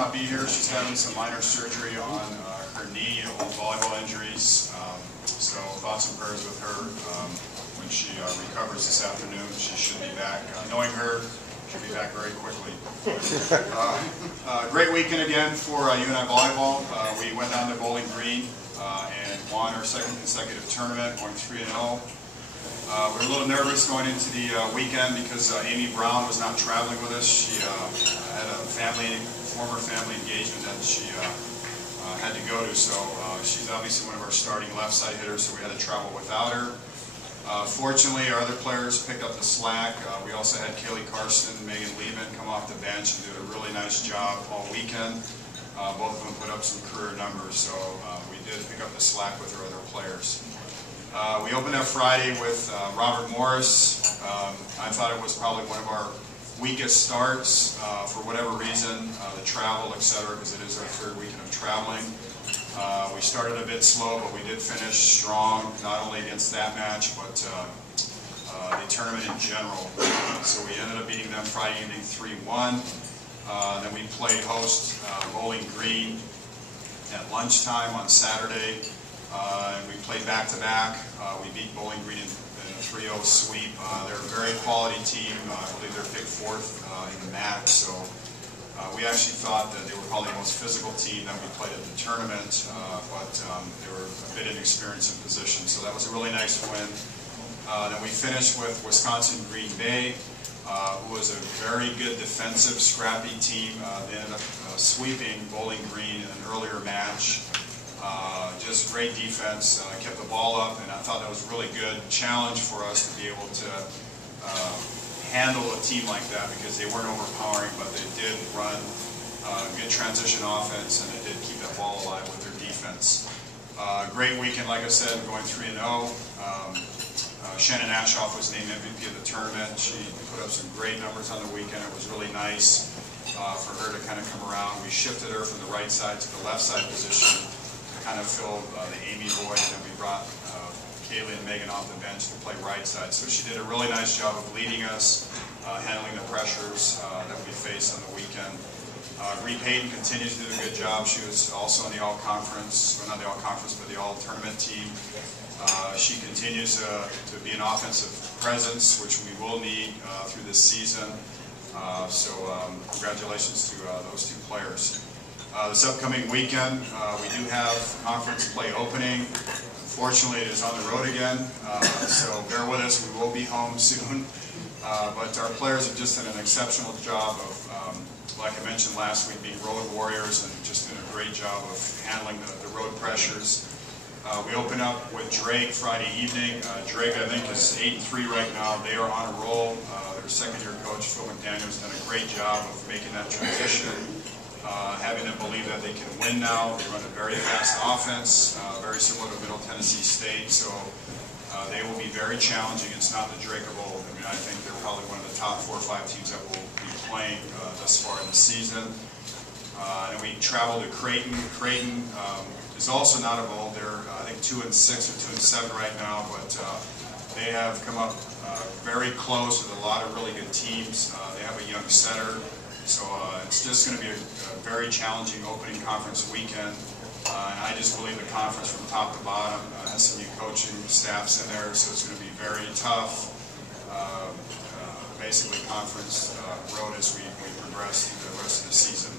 not be here. She's having some minor surgery on her knee, old volleyball injuries. So thoughts and prayers with her. When she recovers this afternoon, she should be back. Knowing her, she'll be back very quickly. Great weekend again for UNI Volleyball. We went down to Bowling Green and won our second consecutive tournament, going 3-0. We were a little nervous going into the weekend because Amy Brown was not traveling with us. She had a former family engagement that she had to go to, so she's obviously one of our starting left side hitters, so we had to travel without her. Fortunately, our other players picked up the slack. We also had Kaylee Carson and Megan Lehman come off the bench and did a really nice job all weekend. Both of them put up some career numbers, so we did pick up the slack with our other players. We opened up Friday with Robert Morris. I thought it was probably one of our weakest starts for whatever reason, the travel, etc., because it is our third weekend of traveling. We started a bit slow, but we did finish strong, not only against that match, but the tournament in general. So we ended up beating them Friday evening 3-1. Then we played host Bowling Green at lunchtime on Saturday. And we played back-to-back. We beat Bowling Green in a 3-0 sweep. They're a very quality team. I believe they're picked fourth in the MAC. So we actually thought that they were probably the most physical team that we played at the tournament, but they were a bit inexperienced in position. So that was a really nice win. Then we finished with Wisconsin Green Bay, who was a very good defensive, scrappy team. They ended up sweeping Bowling Green in an earlier match. Just great defense, kept the ball up, and I thought that was a really good challenge for us to be able to handle a team like that, because they weren't overpowering, but they did run good transition offense, and they did keep that ball alive with their defense. Great weekend, like I said, going 3-0. Shannon Ashoff was named MVP of the tournament. She put up some great numbers on the weekend. It was really nice for her to kind of come around. We shifted her from the right side to the left side position, kind of filled the Amy void, and then we brought Kaylee and Megan off the bench to play right side. So she did a really nice job of leading us, handling the pressures that we faced on the weekend. Bree Payton continues to do a good job. She was also in the all-conference, well, not the all-conference, but the all-tournament team. She continues to be an offensive presence, which we will need through this season. So congratulations to those two players. This upcoming weekend, we do have conference play opening. Unfortunately, it is on the road again, so bear with us. We will be home soon. But our players have just done an exceptional job of, like I mentioned last week, being road warriors and just doing a great job of handling the road pressures. We open up with Drake Friday evening. Drake, I think, is 8-3 right now. They are on a roll. Their second-year coach, Phil McDaniel, has done a great job of making that transition. Having them believe that they can win now. They run a very fast offense, very similar to Middle Tennessee State, so they will be very challenging. It's not the Drake of old. I mean, I think they're probably one of the top 4 or 5 teams that will be playing thus far in the season. And we travel to Creighton. Creighton is also not of old. They're, I think, 2-6 or 2-7 right now, but they have come up very close with a lot of really good teams. They have a young setter. So it's just going to be a very challenging opening conference weekend. And I just believe the conference from top to bottom has some new coaching staffs in there, so it's going to be very tough, basically conference road as we progress through the rest of the season.